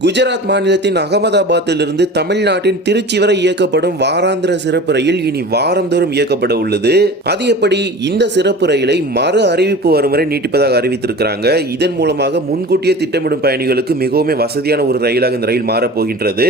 குஜராத் மாநிலத்தின் அகமதாபாத்திலிருந்து தமிழ்நாட்டின் திருச்சி வரை இயக்கப்படும் வாராந்திர சிறப்பு ரயில் இனி வாரந்தோறும் இயக்கப்பட உள்ளது. அது எப்படி? இந்த சிறப்பு ரயிலை மறு அறிவிப்பு வரும் வரை நீட்டிப்பதாக அறிவித்திருக்கிறாங்க. இதன் மூலமாக முன்கூட்டியே திட்டமிடும் பயணிகளுக்கு மிகவும் வசதியான ஒரு ரயிலாக இந்த ரயில் மாறப்போகின்றது.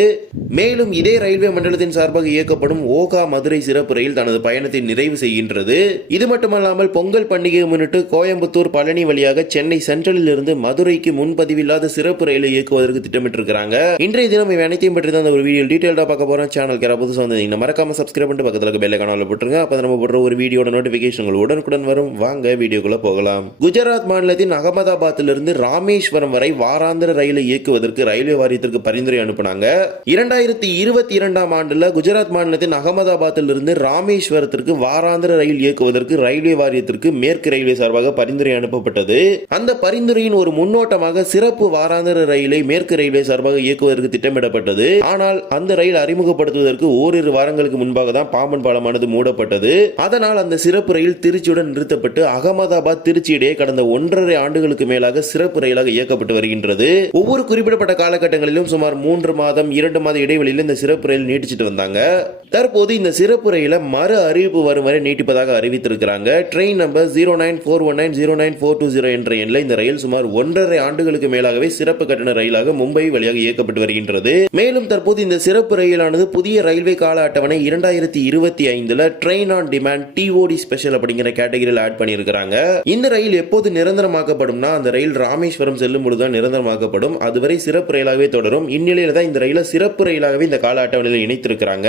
மேலும் இதே ரயில்வே மண்டலத்தின் சார்பாக இயக்கப்படும் ஓகா மதுரை சிறப்பு ரயில் தனது பயணத்தை நிறைவு செய்கின்றது. இது மட்டுமல்லாமல் பொங்கல் பண்டிகையை முன்னிட்டு கோயம்புத்தூர் பழனி வழியாக சென்னை சென்ட்ரலில் இருந்து மதுரைக்கு முன்பதிவில்லாத சிறப்பு ரயிலை இயக்குவதற்கு திட்டமிட்டு இருக்காங்க. இன்றைய தினம் இவை அனைத்தையும் பற்றி தான் ஒரு வீடியோ டீடைலா பார்க்க போறோம். சேனலுக்கு யாராவது புதுசா வந்தீங்கன்னா மறக்காம சப்ஸ்கிரைப் பண்ணிட்டு பக்கத்துல இருக்க பெல் ஐகானை போட்டுருங்க. அப்ப நம்ம போடுற ஒரு வீடியோட நோட்டிபிகேஷன் உடனுக்குடன் வரும். வாங்க வீடியோக்குள்ள போகலாம். குஜராத் மாநிலத்தின் அகமதாபாத்திலிருந்து ராமேஸ்வரம் வரை வாராந்திர ரயிலை இயக்குவதற்கு ரயில்வே வாரியத்திற்கு பரிந்துரை அனுப்பினாங்க. 2022ஆம் ஆண்டுல குஜராத் மாநிலத்தின் அகமதாபாத்திலிருந்து ராமேஸ்வரத்திற்கு வாராந்திர ரயில் இயக்குவதற்கு ரயில்வே வாரியத்திற்கு மேற்கு ரயில்வே சார்பாக பரிந்துரை அனுப்பப்பட்டது. அந்த பரிந்துரையின் ஒரு முன்னோட்டமாக சிறப்பு வாராந்திர ரயிலை மேற்கு ரயில்வே சார்பாக இயக்குவதற்கு திட்டமிடப்பட்டது. ஆனால் அந்த ரயில் அறிமுகப்படுத்துவதற்கு ஓரிரு வாரங்களுக்கு முன்பாக தான் பாம்பன் பாலமானது மூடப்பட்டது. அதனால் அந்த சிறப்பு ரயில் திருச்சியுடன் நிறுத்தப்பட்டு அகமதாபாத் திருச்சி இடையே கடந்த 1.5 ஆண்டுகளுக்கு மேலாக சிறப்பு ரயிலாக இயக்கப்பட்டு வருகின்றது. ஒவ்வொரு குறிப்பிடப்பட்ட காலகட்டங்களிலும் சுமார் 3 மாதம் 2 மாத இடைவெளியில் இந்த சிறப்பு ரயில் நீட்டிச்சிட்டு வந்தாங்க. தற்போது இந்த சிறப்பு ரயிலை மறு அறிவிப்பு வரும் வரை நீட்டிப்பதாக அறிவித்திருக்கிறாங்க. ட்ரெயின் நம்பர் 09419094220 என்ற எண்ணில் இந்த ரயில் சுமார் 1.5 ஆண்டுகளுக்கு மேலாகவே சிறப்பு கட்டண ரயிலாக மும்பை வழியாக இயக்கப்பட்டு வருகின்றது. மேலும் தற்போது இந்த சிறப்பு ரயிலானது புதிய ரயில்வே கால அட்டவணை 2025ல train on demand TOD special அப்படிங்கிற கேட்டகரியில் ஆட் பண்ணியிருக்கிறாங்க. இந்த ரயில் எப்போது நிரந்தரமாக்கப்படும்னா அந்த ரயில் ராமேஸ்வரம் செல்லும் பொழுதுதான் நிரந்தரமாக்கப்படும். அதுவரை சிறப்பு ரயிலாகவே தொடரும். இந்நிலையில தான் இந்த ரயில சிறப்பு ரயிலாகவே இந்த கால அட்டவணையில் இணைத்திருக்கிறாங்க.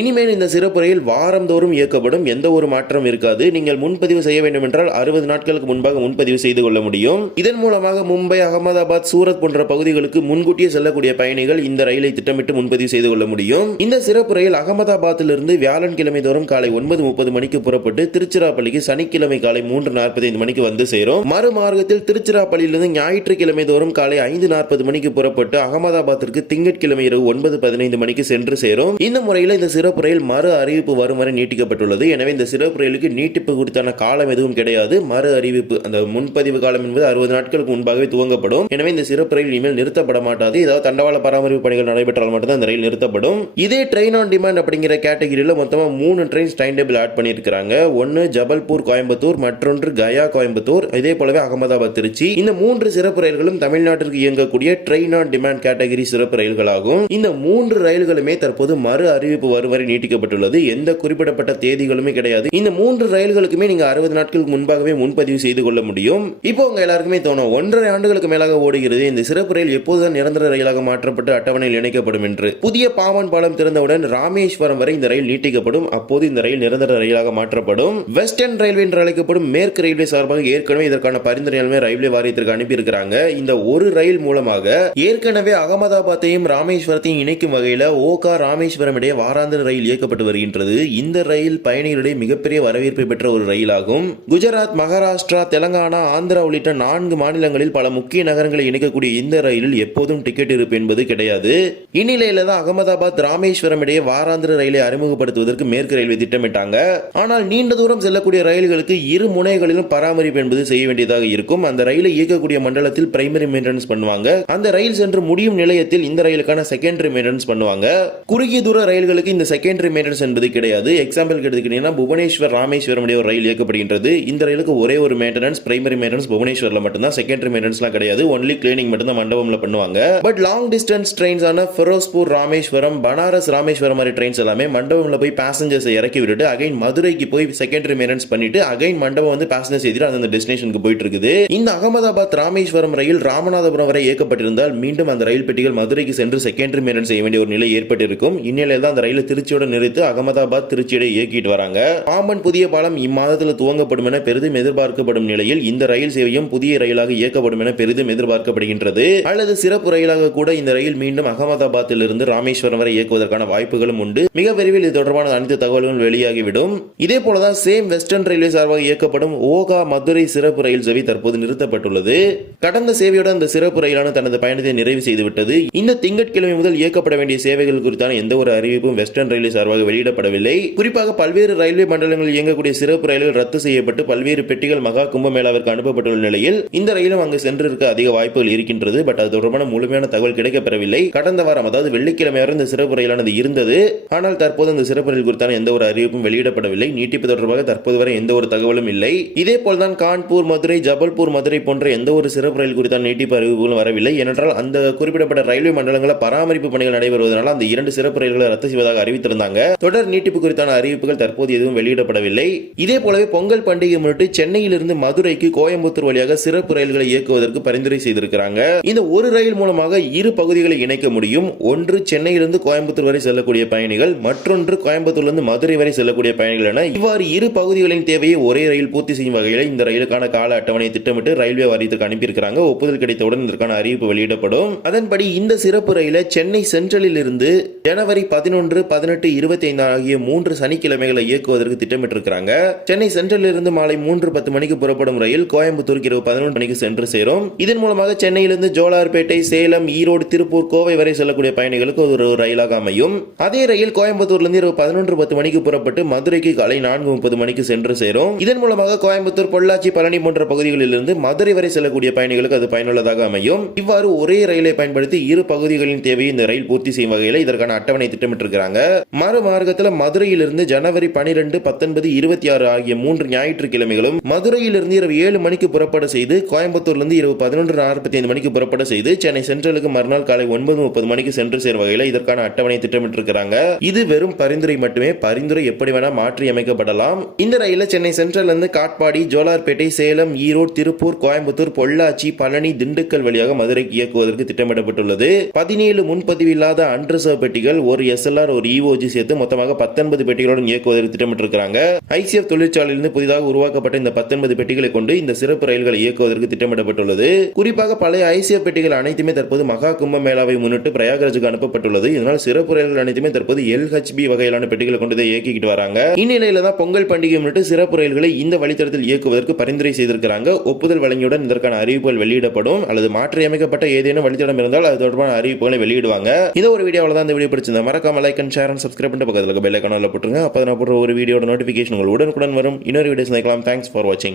இனிமேல் இந்த சிறப்பு ரயில் வாரந்தோறும் இயக்கப்படும். எந்த ஒரு மாற்றம் இருக்காது. நீங்கள் முன்பதிவு செய்ய வேண்டும் என்றால் 60 நாட்களுக்கு முன்பாக முன்பதிவு செய்து கொள்ள முடியும். இதன் மூலமாக மும்பை, அகமதாபாத், சூரத் போன்ற பகுதிகளுக்கு முன்கூட்டியே செல்லக்கூடிய பயணிகள் இந்த ரயிலை திட்டமிட்டு முன்பதிவு செய்து கொள்ள முடியும். இந்த சிறப்பு ரயில் அகமதாபாத்திலிருந்து வியாழன்கிழமை தோறும் காலை 9:30 மணிக்கு புறப்பட்டு திருச்சிராப்பள்ளிக்கு சனிக்கிழமை காலை 3:45 மணிக்கு வந்து சேரும். மறுமார்க்கத்தில் திருச்சிராப்பள்ளியிலிருந்து ஞாயிற்றுக்கிழமை தோறும் காலை 5:40 மணிக்கு புறப்பட்டு அகமதாபாத்திற்கு திங்கட்கிழமை இரவு 9:15 மணிக்கு சென்று சேரும். இந்த முறையில் இந்த சிறப்பு ரயில் மறு அறிவிப்பு வரும் வரை நீட்டிக்கப்பட்டுள்ளது. எனவே இந்த சிறப்பு ரயிலுக்கு நீட்டிப்பு குறித்தான காலம் எதுவும் கிடையாது. மறு அறிவிப்பு அந்த முன்பதிவு காலம் என்பது 60 நாட்களுக்கு முன்பாகவே துவங்கப்படும். எனவே இந்த சிறப்பு ரயில் இனிமேல் நிறுத்தப்பட மாட்டாது. ஏதாவது தண்டவாள பராமரிப்பு பணிகள் நடைபெற்றால் மட்டும்தான் இந்த ரயில் நிறுத்தப்படும். இதே ட்ரெயின் ஆன் டிமாண்ட் அப்படிங்கிற கேட்டகரியில மொத்தமா 3 ட்ரெயின்ஸ் டைம் டேபிள் ஆட் பண்ணியிருக்காங்க. ஒன்னு ஜபல்பூர் கோயம்புத்தூர், மற்றொன்று கயா கோயம்புத்தூர், இதே போலவே அகமதாபாத் திருச்சி. இந்த 3 சிறப்பு ரயில்களும் தமிழ்நாட்டிற்கு இயங்கக்கூடிய ட்ரெயின் ஆன் டிமாண்ட் கேட்டகரி சிறப்பு ரயில்களாகும். இந்த 3 ரயில்களுமே தற்போது மறு அறிவிப்பு வரும் வரை நீட்டிக்கப்பட்டுள்ளது. எந்த குறிப்பிடப்பட்ட தேதிகளுமே கிடையாது. இந்த 3 ரயில்களுக்குமே நீங்க 60 நாட்களுக்கு முன்பாகவே முன்பதிவு செய்து கொள்ள முடியும். இப்போ உங்க எல்லாருக்குமே தோணும் 1.5 ஆண்டுகளுக்கு மேலாக ஓடுகிறது இந்த சிறப்பு ரயில் எப்போதுதான் நிரந்தர ரயிலாக மாற்றப்பட்டு அட்டவணையில் இணைக்கப்படும் என்று. புதிய பாம்பன் பாலம் திறந்தவுடன் ராமேஸ்வரம் வரை இந்த ரயில் நீட்டிக்கப்படும். அப்போது இந்த ரயில் நிரந்தர ரயிலாக மாற்றப்படும். வெஸ்டர்ன் ரயில்வே என்று அழைக்கப்படும் மேற்கு ரயில்வே சார்பாக ஏற்கனவே இதற்கான பரிந்துரைகளை ரயில்வே வாரியத்திற்கு அனுப்பி இருக்கிறாங்க. இந்த ஒரு ரயில் மூலமாக ஏற்கனவே அகமதாபாத்தையும் ராமேஸ்வரத்தையும் இணைக்கும் வகையில் ஓகா ராமேஸ்வரம் இடையே வாராந்திர ரயில் இயக்கப்பட்டு வருகின்றது. இந்த ரயில் பயணிகளிடையே மிகப்பெரிய வரவேற்பை பெற்ற ஒரு ரயிலாகும். குஜராத், மகாராஷ்டிரா, தெலங்கானா, ஆந்திரா உள்ளிட்ட 4 மாநிலங்களில் பல முக்கிய நகரங்களை இணைக்கக்கூடிய இந்த ரயிலில் எப்போதும் டிக்கெட் இருப்பு என்பது கிடையாது. இந்நிலையில தான் அகமதாபாத் ராமேஸ்வரம் இடையே வாராந்திர ரயிலை அறிமுகப்படுத்துவதற்கு மேற்கு ரயில்வே திட்டமிட்டாங்க. ஆனால் நீண்ட தூரம் செல்லக்கூடிய ரயில்களுக்கு இரு முனைகளிலும் பராமரிப்பு என்பது செய்ய வேண்டியதாக இருக்கும். அந்த ரயிலை இயக்கக்கூடிய மண்டலத்தில் பிரைமரி மெயின்டெனன்ஸ் பண்ணுவாங்க. அந்த ரயில் சென்று முடியும் நிலையத்தில் இந்த ரயிலுக்கான செகண்டரி மெயின்டெனன்ஸ் பண்ணுவாங்க. குறுகிய தூர ரயில்களுக்கு இந்த செகண்டரி மெயின்டெனன்ஸ் என்பது கிடையாது. எக்ஸாம்பிள் எடுத்துக்கிட்டீங்கன்னா புவனேஸ்வர் ராமேஸ்வரம் இடையே ஒரு ரயில் இயக்கப்படுகின்றது. இந்த ரயிலுக்கு ஒரே ஒரு மெயின்டெனன்ஸ், பிரைமரி மெயின்டெனன்ஸ் புவனேஸ்வர்ல மட்டும்தான். செகண்டரி மெயின்டெனன்ஸ்லாம் கிடையாது. ஒன்லி கிளீனிங் மட்டும் தான் மண்டபம்ல பண்ணுவாங்க. பட் லாங் டிஸ்டன்ஸ் ட்ரெயின்ஸ் ஆன ஃபிரோஸ்பூர் ராமேஸ்வரம், பனாரஸ் ராமேஸ்வரம் மாதிரி ட்ரெயின்ஸ் எல்லாமே மண்டபம்ல போய் பேசஞ்சர்ஸ் இறக்கி விட்டுட்டு அகைன் மதுரைக்கு போய் செகண்டரி மெயின்டெனன்ஸ் பண்ணிட்டு அகைன் மண்டபம் வந்து பேசஞ்சர்ஸ் ஏற்றிட்டு அந்த டெஸ்டினேஷனுக்கு போயிட்டு இருக்குது. இந்த அகமதாபாத் ராமேஸ்வரம் ரயில் ராமநாதபுரம் வரை இயக்கப்பட்டிருந்தால் மீண்டும் அந்த ரயில் பெட்டிகள் மதுரைக்கு சென்று செகண்டரி மெயின்டெனன்ஸ் செய்ய வேண்டிய ஒரு நிலை ஏற்பட்டிருக்கும். இந்நிலையில் தான் அந்த ரயிலை திருச்சியோட நிறுத்தி அகமதாபாத் திருச்சியை இயக்கிட்டு வராங்க. பாம்பன் புதிய பாலம் இம்மாதத்தில் துவங்கப்படும் என பெரிதும் எதிர்பார்க்கப்படும் நிலையில் இந்த ரயில் சேவையும் புதிய ரயிலாக இயக்கப்படும் என பெரிதும் எதிர்பார்க்கப்படுகின்றது. அல்லது சிறப்பு ரயிலாக கூட இந்த ரயில் மீண்டும் அகமதாபாத்தில் இருந்து ராமேஸ்வரம் வரை இயக்குவதற்கான வாய்ப்புகளும் உண்டு. மிக விரைவில் இது தொடர்பான அனைத்து தகவல்களும் வெளியாகிவிடும். இதே போலதான் சேம் வெஸ்டர்ன் ரயில்வே சார்பாக இயக்கப்படும் ஓகா மதுரை சிறப்பு ரயில் சேவை தற்போது நிறுத்தப்பட்டுள்ளது. கடந்த சேவையோட இந்த சிறப்பு ரயிலான தனது பயணத்தை நிறைவு செய்துவிட்டது. இந்த திங்கட்கிழமை முதல் இயக்கப்பட வேண்டிய சேவைகள் குறித்தான எந்த ஒரு அறிவிப்பும் வெஸ்டர்ன் ரயில்வே சார்பாக வெளியிடப்படவில்லை. குறிப்பாக பல்வேறு ரயில்வே மண்டலங்களில் இயங்கக்கூடிய சிறப்பு ரயில்கள் ரத்து செய்யப்பட்டு பல்வேறு பெட்டிகள் மகா கும்பமேளாவிற்கு அனுப்பப்பட்டுள்ள நிலையில் இந்த ரயிலும் அங்கு சென்றிருக்க அதிக வாய்ப்புகள் இருக்கின்றது. பட் அது தொடர்பான முழுமையான தகவல் கிடைக்கப்பெறவில்லை. கடந்த வாரம் அதாவது வெள்ளிக்கிழமை வரை இந்த சிறப்பு ரயிலானது இருந்தது. ஆனால் தற்போது இந்த சிறப்பு ரயில் குறித்தான எந்த ஒரு அறிவிப்பும் வெளியிடப்படவில்லை. நீட்டிப்பு தொடர்பாக தற்போது வரை எந்த ஒரு தகவலும் இல்லை. இதே போல்தான் கான்பூர், மதுரை, ஜபல்பூர், மதுரை போன்ற எந்த ஒரு சிறப்பு ரயில் குறித்தான நீட்டிப்பு அறிவிப்புகளும் வரவில்லை. ஏனென்றால் அந்த குறிப்பிடப்பட்ட ரயில்வே மண்டலங்களில் பராமரிப்பு பணிகள் நடைபெறுவதனால் அந்த 2 சிறப்பு ரயில்களை ரத்து செய்வதாக அறிவித்திருந்தாங்க. தொடர் நீட்டிப்பு குறித்தான அறிவிப்புகள் தற்போது எதுவும் வெளியிடப்படவில்லை. இதே போலவே பொங்கல் பண்டிகை முன்னிட்டு சென்னையிலிருந்து மதுரைக்கு கோயம்புத்தூர் வழியாக சிறப்பு ரயில்களை இயக்குவதற்கு பரிந்துரை செய்திருக்கிறாங்க. இந்த ஒரு ரயில் மூலமாக இரு பகுதிகளை இணைக்க முடியும். ஒன்று சென்னையிலிருந்து கோயம்புத்தூர் வரை செல்லக்கூடிய பயணிகள், மற்றொன்று கோயம்புத்தூரிலிருந்து மதுரை வரை செல்லக்கூடிய பயணிகள் என இவ்வாறு இரு பகுதிகளின் தேவையை ஒரே ரயில் பூர்த்தி செய்யும் வகையில் இந்த ரயிலுக்கான கால அட்டவணையை திட்டமிட்டு ரயில்வே வாரியத்துக்கு அனுப்பியிருக்கிறாங்க. ஒப்புதல் கிடைத்தவுடன் இதற்கான அறிவிப்பு வெளியிடப்படும். அதன்படி இந்த சிறப்பு ரயிலை சென்னை சென்ட்ரலில் இருந்து ஜனவரி 11, 18, 25 ஆகிய 3 சனிக்கிழமைகளை இயக்குவதற்கு திட்டமிட்டிருக்கிறாங்க. சென்னை சென்ட்ரலில் இருந்து மாலை 3:10 மணிக்கு புறப்படும் ரயில் கோயம்புத்தூருக்கு இரவு 11 மணிக்கு சென்று சேரும். இதன் மூலமாக சென்னையிலிருந்து ஜோலார்பேட்டை, சேலம், ஈரோடு, திருப்பூர், கோவை வரை செல்லக்கூடிய பயணிகளுக்கு ஒரு ரயிலாக அமையும். அதே ரயில் கோயம்புத்தூரிலிருந்து இரவு 11:10 மணிக்கு புறப்பட்டு மதுரைக்கு காலை 4:30 மணிக்கு சென்று சேரும். இதன் மூலமாக கோயம்புத்தூர், பொள்ளாச்சி, பழனி போன்ற பகுதிகளில் இருந்து மதுரை வரை செல்லக்கூடிய பயணிகளுக்கு அது பயனுள்ளதாக அமையும். இவ்வாறு ஒரே ரயிலை பயன்படுத்தி இரு பகுதிகளின் தேவையை இந்த ரயில் பூர்த்தி செய்யும் வகையில் இதற்கான அட்டவணை திட்டமிட்டிருக்கிறாங்க. மறுமார்க்கத்தில் மதுரையிலிருந்து ஜனவரி 12, 19, 26 ஆகிய 3 ஞாயிற்றுக்கிழமைகளும் மதுரையிலிருந்து இரவு 7 மணிக்கு புறப்பட செய்து கோயம்புத்தூரிலிருந்து இரவு 11:45 மணிக்கு புறப்பட செய்து சென்னை சென்ட்ரலுக்கு மறுநாள் காலை 9:30 மணிக்கு சென்று சேரும் வகையில் இதற்கான அட்டவணை திட்டமிட்டிருக்கிறாங்க. இது வெறும் பரிந்துரை மட்டுமே. பரிந்துரை எப்படி வேணா மாற்றி அமைக்கப்படலாம். இந்த ரயில சென்னை சென்ட்ரல் இருந்து காட்பாடி, ஜோலார்பேட்டை, சேலம், ஈரோடு, திருப்பூர், கோயம்புத்தூர், பொள்ளாச்சி, பழனி, திண்டுக்கல் வழியாக மதுரைக்கு இயக்குவதற்கு திட்டமிடப்பட்டுள்ளது. 17 முன்பதிவு இல்லாத அன்ரிசர்வ் பெட்டிகள், ஒரு SLR, ஒரு EOG சேர்த்து மொத்தமாக 19 பெட்டிகளுடன் இயக்குவதற்கு திட்டமிட்டிருக்கிறாங்க. ICF தொழிற்சாலையிலிருந்து புதிதாக உருவாக்கப்பட்ட இந்த 19 பெட்டிகளை கொண்டு இந்த சிறப்பு ரயில்களை இயக்குவதற்கு திட்டமிடப்பட்டுள்ளது. குறிப்பாக பழைய ICF பெட்டிகள் அனைத்துமே தற்போது மகா கும்பமேளாவை முன்னிட்டு பிரயாகராஜுக்கு அனுப்பப்பட்டுள்ளது. இதனால் சிறப்பு ரயில்கள் அனைத்துமே தற்போது LHB வகையிலான பெட்டிகளை கொண்டு இயக்கிட்டு வராங்க. இந்நிலையில தான் பொங்கல் பண்டிகை முன்னிட்டு சிறப்பு ரயில்களை இந்த வழித்தடத்தில் இயக்குவதற்கு பரிந்துரை செய்திருக்கிறாங்க. ஒப்புதல் வழங்கியுடன் இதற்கான அறிவிப்புகள் வெளியிடப்படும். அல்லது மாற்றியமைக்கப்பட்ட ஏதேனும் வழித்தடம் இருந்தால் அது தொடர்பான அறிவிப்புகளை வெளியிடுவாங்க. இந்த ஒரு வீடியோவில் தான் இந்த வீடியோ பிடிச்சிருந்தா மறக்காம like and share and subscribe பண்ணிட்டு பக்கத்தில் பெல் ஐகானை போட்டுருங்க. அப்போ நான் போடுற ஒரு வீடியோட நோட்டிஃபிகேஷன் உங்களுக்கு உடனுக்குடன் வரும். இன்னொரு வீடியோஸ் பார்க்கலாம். தேங்க்ஸ் ஃபார் வாட்சிங்.